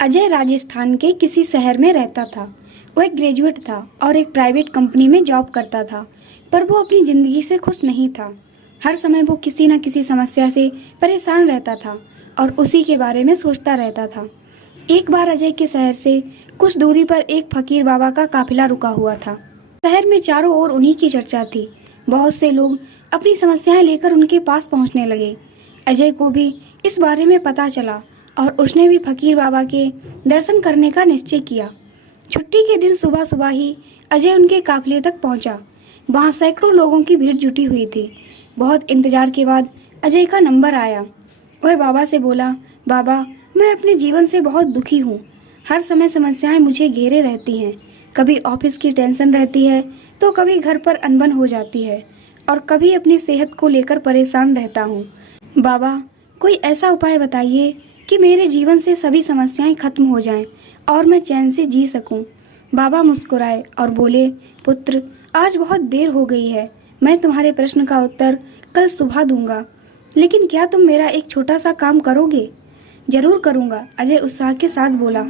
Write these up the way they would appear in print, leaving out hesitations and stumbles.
अजय राजस्थान के किसी शहर में रहता था। वो एक ग्रेजुएट था और एक प्राइवेट कंपनी में जॉब करता था, पर वो अपनी जिंदगी से खुश नहीं था। हर समय वो किसी न किसी समस्या से परेशान रहता था और उसी के बारे में सोचता रहता था। एक बार अजय के शहर से कुछ दूरी पर एक फकीर बाबा का काफिला रुका हुआ था। शहर में चारों ओर उन्हीं की चर्चा थी। बहुत से लोग अपनी समस्याएं लेकर उनके पास पहुंचने लगे। अजय को भी इस बारे में पता चला और उसने भी फकीर बाबा के दर्शन करने का निश्चय किया। छुट्टी के दिन सुबह सुबह ही अजय उनके काफिले तक पहुंचा। वहां सैकड़ों लोगों की भीड़ जुटी हुई थी। बहुत इंतजार के बाद अजय का नंबर आया। वह बाबा से बोला, बाबा, मैं अपने जीवन से बहुत दुखी हूँ। हर समय समस्याएं मुझे घेरे रहती हैं। कभी ऑफिस की टेंशन रहती है, तो कभी घर पर अनबन हो जाती है और कभी अपनी सेहत को लेकर परेशान रहता हूँ। बाबा, कोई ऐसा उपाय बताइए कि मेरे जीवन से सभी समस्याएं खत्म हो जाएं और मैं चैन से जी सकूं। बाबा मुस्कुराए और बोले, पुत्र, आज बहुत देर हो गई है। मैं तुम्हारे प्रश्न का उत्तर कल सुबह दूंगा, लेकिन क्या तुम मेरा एक छोटा सा काम करोगे? जरूर करूंगा, अजय उत्साह के साथ बोला।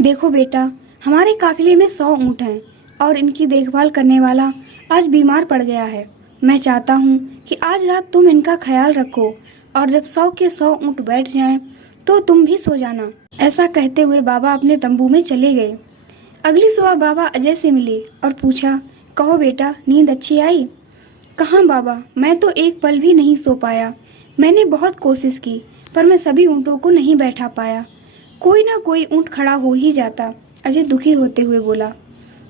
देखो बेटा, हमारे काफिले में 100 ऊँट हैं और इनकी देखभाल करने वाला आज बीमार पड़ गया है। मैं चाहता हूँ कि आज रात तुम इनका ख्याल रखो और जब 100 के 100 ऊँट बैठ जाएं, तो तुम भी सो जाना। ऐसा कहते हुए बाबा अपने तंबू में चले गए। अगली सुबह बाबा अजय से मिले और पूछा, कहो बेटा, नींद अच्छी आई? कहाँ बाबा, मैं तो एक पल भी नहीं सो पाया। मैंने बहुत कोशिश की, पर मैं सभी ऊँटों को नहीं बैठा पाया। कोई ना कोई ऊँट खड़ा हो ही जाता। अजय दुखी होते हुए बोला,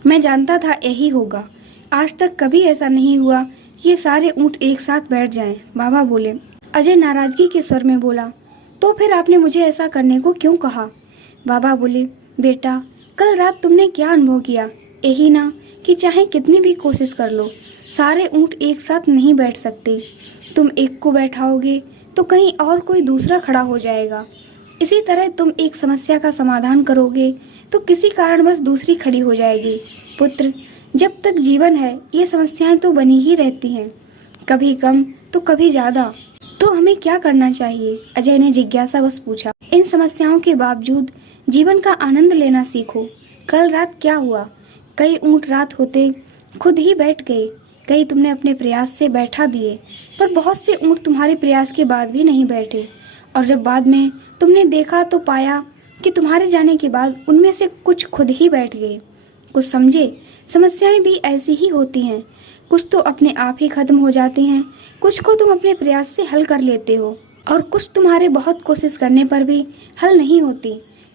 मैं जानता था यही होगा। आज तक कभी ऐसा नहीं हुआ कि ये सारे ऊँट एक साथ बैठ जाएं। बाबा बोले। अजय नाराजगी के स्वर में बोला, तो फिर आपने मुझे ऐसा करने को क्यों कहा? बाबा बोले, बेटा, कल रात तुमने क्या अनुभव किया? यही ना कि चाहे कितनी भी कोशिश कर लो, सारे ऊँट एक साथ नहीं बैठ सकते। तुम एक को बैठाओगे तो कहीं और कोई दूसरा खड़ा हो जाएगा। इसी तरह तुम एक समस्या का समाधान करोगे तो किसी कारणवश दूसरी खड़ी हो जाएगी। पुत्र, जब तक जीवन है ये समस्याएं तो बनी ही रहती हैं, कभी कम तो कभी ज्यादा। तो हमें क्या करना चाहिए? अजय ने जिज्ञासावश पूछा। इन समस्याओं के बावजूद जीवन का आनंद लेना सीखो। कल रात क्या हुआ? कई ऊँट रात होते खुद ही बैठ गए, कई तुमने अपने प्रयास से बैठा दिए, पर बहुत से ऊँट तुम्हारे प्रयास के बाद भी नहीं बैठे। और जब बाद में तुमने देखा तो पाया कि तुम्हारे जाने के बाद उनमें से कुछ खुद ही बैठ गए। कुछ समझे? समस्याएं भी ऐसी ही होती हैं। कुछ तो अपने आप ही खत्म हो जाती हैं, कुछ को तुम अपने प्रयास से हल कर लेते हो और कुछ तुम्हारे बहुत कोशिश करने पर भी हल नहीं होती।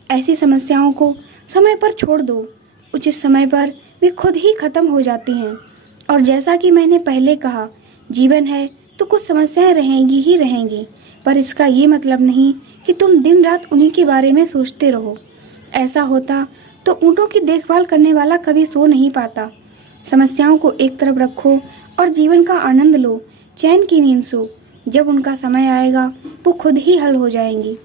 ऐसी समस्याओं को समय पर छोड़ दो। उचित समय पर वे खुद ही खत्म हो जाती हैं। और जैसा कि मैंने पहले कहा, जीवन है तो कुछ समस्याएं रहेंगी ही रहेंगी, पर इसका ये मतलब नहीं कि तुम दिन रात उन्हीं के बारे में सोचते रहो। ऐसा होता तो ऊँटों की देखभाल करने वाला कभी सो नहीं पाता। समस्याओं को एक तरफ रखो और जीवन का आनंद लो, चैन की नींद सो। जब उनका समय आएगा वो खुद ही हल हो जाएंगी।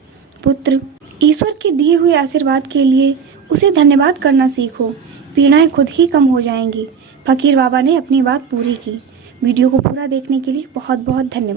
पुत्र, ईश्वर के दिए हुए आशीर्वाद के लिए उसे धन्यवाद करना सीखो। पीड़ाएं खुद ही कम हो जाएंगी। फकीर बाबा ने अपनी बात पूरी की। वीडियो को पूरा देखने के लिए बहुत बहुत धन्यवाद।